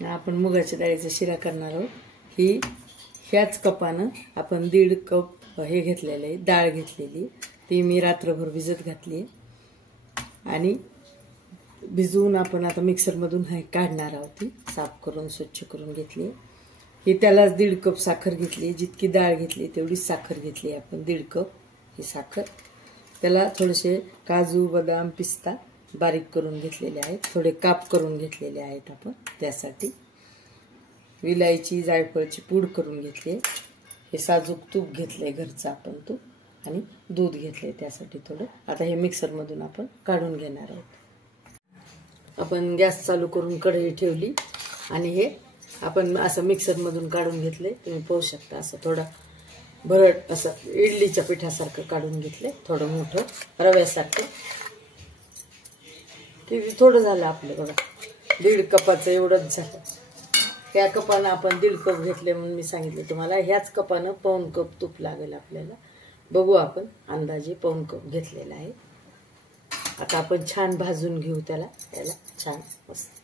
आपण मुगाच्या डाळीचा शिरा करणार आहोत। ह्याच कपानं आपण 1.5 कप हे घेतलेले आहे, डाळ घेतलेली, ती मी रात्रभर भिजत घातली आणि भिजवून आपण आता मिक्सर मधून हे काढणार आहोत। ती साफ करून स्वच्छ करून घेतली। ही त्यालाच 1.5 कप साखर घेतली, जितकी डाळ घेतली तेवढीच साखर घेतली आपण, 1.5 कप ही साखर। त्याला थोडेसे काजू, बदाम, पिस्ता बारीक करून घेतलेले आहेत, थोडे काप करून घेतलेले आहेत आपण त्यासाठी। विलायची, जायफळची पूड करून घेतली। हे साजूक तूप घेतले घरचं आपण तूप, आणि दूध घेतले त्यासाठी थोडं। आता हे मिक्सर मधून आपण काढून घेणार आहोत। आपण गॅस चालू करून कढई ठेवली आणि हे आपण असं मिक्सर मधून काढून घेतले। तुम्ही पाहू शकता असं थोडं भरट असं इडलीच्या पिठासारखं काढून घेतले, थोडं मोठं रव्यासारखं। किती थोडं झालं आपलं बघा, 1.5 कपाचं एवढंच झालं। त्या कपानं आपण 1.5 कप घेतले म्हणून मी सांगितले तुम्हाला। ह्याच कपानं 1.25 कप तूप लागेल आपल्याला। बघू आपण अंदाजे 1.25 कप घेतलेला आहे। आता आपण छान भाजून घेऊ त्याला छान मस्त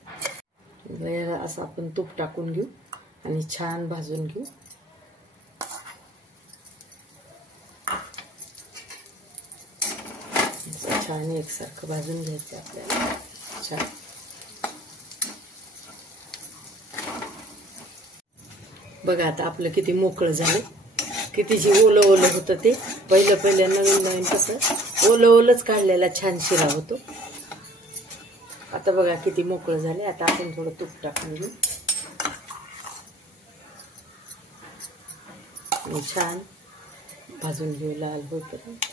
असं आपण तूप टाकून घेऊ आणि छान भाजून घेऊ। छान एकसारखं भाजून घ्यायचं आपल्याला छान। बघा आता आपलं किती मोकळं झालं, किती जी ओलं ओलं होतं ते। पहिलं नवीन कसं ओलं ओलंच काढलेला छान शिरा होतो। आता बघा किती मोकळं झाले। आता आपण थोडं तूप टाकून घेऊ आणि छान भाजून घेऊ लाल होईपर्यंत।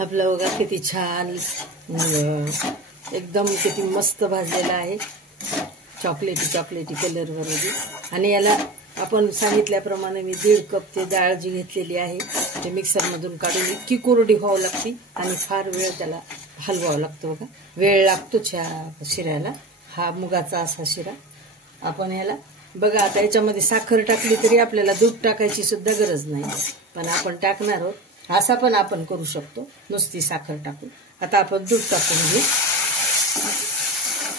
आपला बघा किती छान एकदम किती मस्त भाजलेला आहे, चॉकलेटी कलर वरती। आणि याला आपण सांगितल्याप्रमाणे मी 1.5 कपची डाळ जी घेतलेली आहे ते मिक्सर मधून काढून इतकी कोरडी व्हावं लागते आणि फार वेळ त्याला हलवावं लागतो। बघा वेळ लागतोच ह्या शिऱ्याला। हा मुगाचा असा शिरा आपण याला बघा आता याच्यामध्ये साखर टाकली तरी आपल्याला दूध टाकायची सुद्धा गरज नाही, पण आपण टाकणार आहोत। असा पण आपण करू शकतो नुसती साखर टाकून। आता आपण दूध टाकून घेऊ।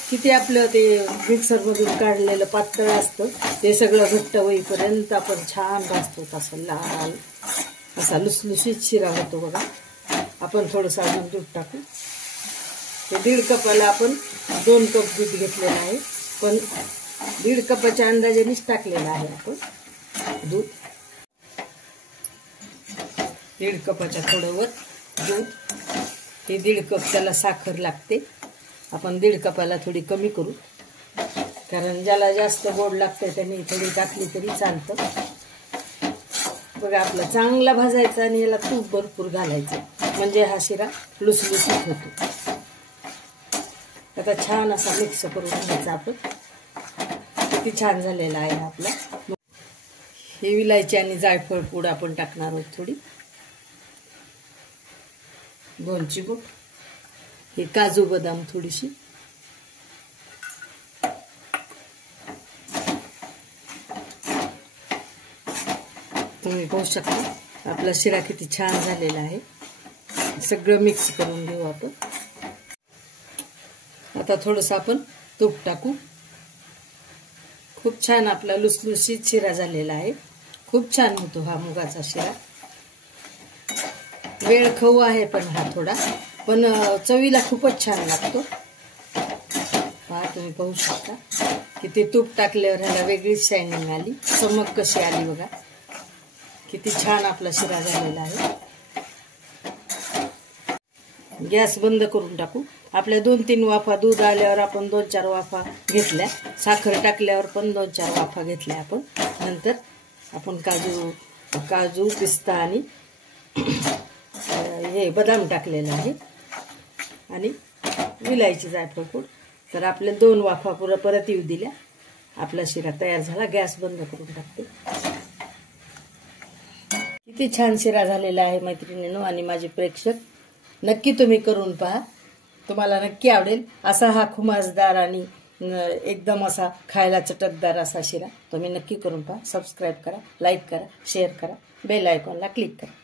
किती आपलं ते मिक्सर मधून काढलेलं पातळ असतं ते सगळं घट्ट होईपर्यंत आपण छान भाजतो। असं लाल असा लुसलुशीत शिरा होतो बघा। आपण थोडंसं अजून दूध टाकू। ते 1.5 कपाला आपण 2 कप दूध घेतलेलं आहे, पण 1.5 कपाच्या अंदाजानेच टाकलेलं आहे आपण दूध। 1.5 कपाच्या थोडं वर दूध, हे 1.5 कप त्याला साखर लागते। आपण 1.5 कपाला थोडी कमी करू, कारण ज्याला जास्त गोड लागते त्यांनी थोडी टाकली तरी चालतं। बघा आपला चांगला भाजायचा आणि याला तूप भरपूर घालायचं, म्हणजे हा शिरा लुसलुसीत होतो। आता छान असा मिक्स करून घ्यायचा आपण। किती छान झालेला आहे आपला। हे विलायची आणि जायफळ पूड आपण टाकणार आहोत थोडी, 2 चिमूट। हे काजू बदाम थोडीशी, तुम्ही पाहू शकता आपला शिरा किती छान झालेला आहे। सगळं मिक्स करून घेऊ आपण। आता थोडंसं आपण तूप टाकू। खूप छान आपला लुसलुशीत शिरा झालेला आहे। खूप छान होतो हा मुगाचा शिरा। वेळ खाऊ आहे पण हा थोडा, पण चवीला खूपच छान लागतो। पहा तुम्ही पाहू शकता किती तूप टाकल्यावर ह्याला वेगळीच शायनिंग आली, चमक कशी आली बघा। किती छान आपला शिरा झालेला आहे। गॅस बंद करून टाकू। आपल्या 2-3 वाफा दूध आल्यावर आपण 2-4 वाफा घेतल्या, साखर टाकल्यावर पण 2-4 वाफा घेतल्या आपण। नंतर आपण काजू पिस्ता आणि हे बदाम टाकलेलं आहे आणि विलायची जायफळ पूड। तर आपल्या 2 वाफा परत येऊ दिल्या, आपला शिरा तयार झाला। गॅस बंद करून टाकते। किती छान शिरा झालेला आहे मैत्रिणींनो आणि माझे प्रेक्षक, नक्की तुम्ही करून पहा, तुम्हाला नक्की आवडेल। असा हा खुमासदार आणि एकदम असा खायला चटकदार असा शिरा तुम्ही नक्की करून पहा। सबस्क्राईब करा, लाईक करा, शेअर करा, बेल आयकॉनला क्लिक करा।